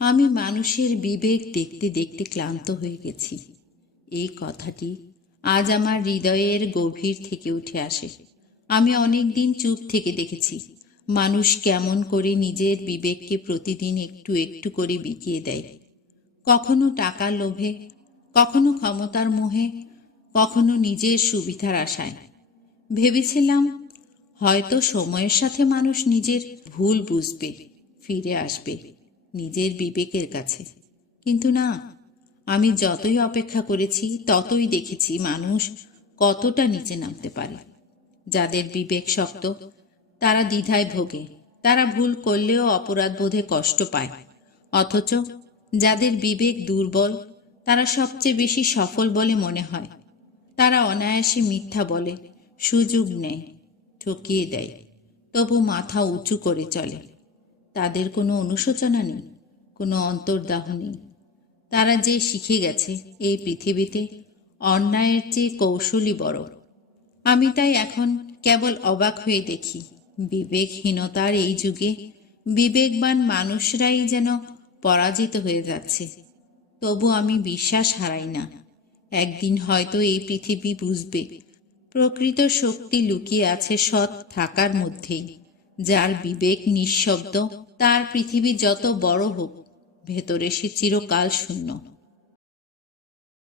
আমি মানুষের বিবেক দেখতে দেখতে ক্লান্ত হয়ে গেছি। এই কথাটি আজ আমার হৃদয়ের গভীর থেকে উঠে আসে। আমি অনেক দিন চুপ থেকে দেখেছি মানুষ কেমন করে নিজের বিবেককে প্রতিদিন একটু একটু করে বিকিয়ে দেয়। কখনো টাকার লোভে, কখনো ক্ষমতার মোহে, কখনো নিজের সুবিধার আশায়। ভেবেছিলাম হয়তো সময়ের সাথে মানুষ নিজের ভুল বুঝবে, ফিরে আসবে নিজের বিবেকের কাছে। কিন্তু না, আমি যতই অপেক্ষা করেছি ততই দেখেছি মানুষ কতটা নিচে নামতে পারে। যাদের বিবেক শক্ত তারা দ্বিধায় ভোগে, তারা ভুল করলেও অপরাধ বোধে কষ্ট পায়। অথচ যাদের বিবেক দুর্বল তারা সবচেয়ে বেশি সফল বলে মনে হয়। তারা অনায়াসে মিথ্যা বলে, সুযোগ নেয়, ঠকিয়ে দেয়, তবু মাথা উঁচু করে চলে। তাদের কোনো অনুশোচনা নেই, কোনো অন্তর্দাহ নেই। তারা যে শিখে গেছে এই পৃথিবীতে অন্যায়ের চেয়ে কৌশলী বড়। আমি তাই এখন কেবল অবাক হয়ে দেখি বিবেকহীনতার এই যুগে বিবেকবান মানুষরাই যেন পরাজিত হয়ে যাচ্ছে। তবু আমি বিশ্বাস হারাই না, একদিন হয়তো এই পৃথিবী বুঝবে প্রকৃত শক্তি লুকিয়ে আছে সৎ থাকার মধ্যেই। যার বিবেক নিঃশব্দ তার পৃথিবী যত বড় হোক ভেতরে সে চিরকাল শূন্য।